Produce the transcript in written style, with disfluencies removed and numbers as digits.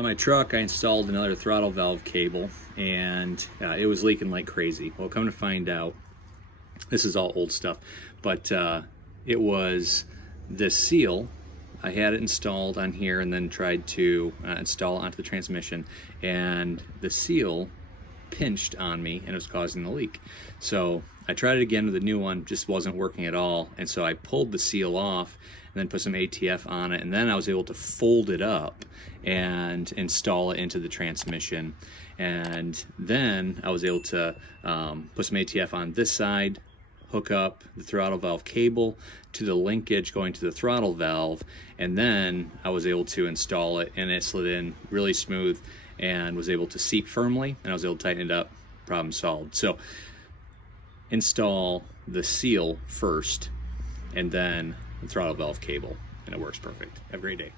On my truck, I installed another throttle valve cable, and it was leaking like crazy. Well, come to find out, this is all old stuff, but it was this seal. I had it installed on here and then tried to install it onto the transmission, and the seal pinched on me and it was causing the leak. So I tried it again with a new one, just wasn't working at all, and so I pulled the seal off and then put some ATF on it, and then I was able to fold it up and install it into the transmission. And then I was able to put some ATF on this side, hook up the throttle valve cable to the linkage going to the throttle valve, and then I was able to install it, and it slid in really smooth and was able to seat firmly, and I was able to tighten it up. Problem solved. So install the seal first and then the throttle valve cable, and it works perfect. Have a great day.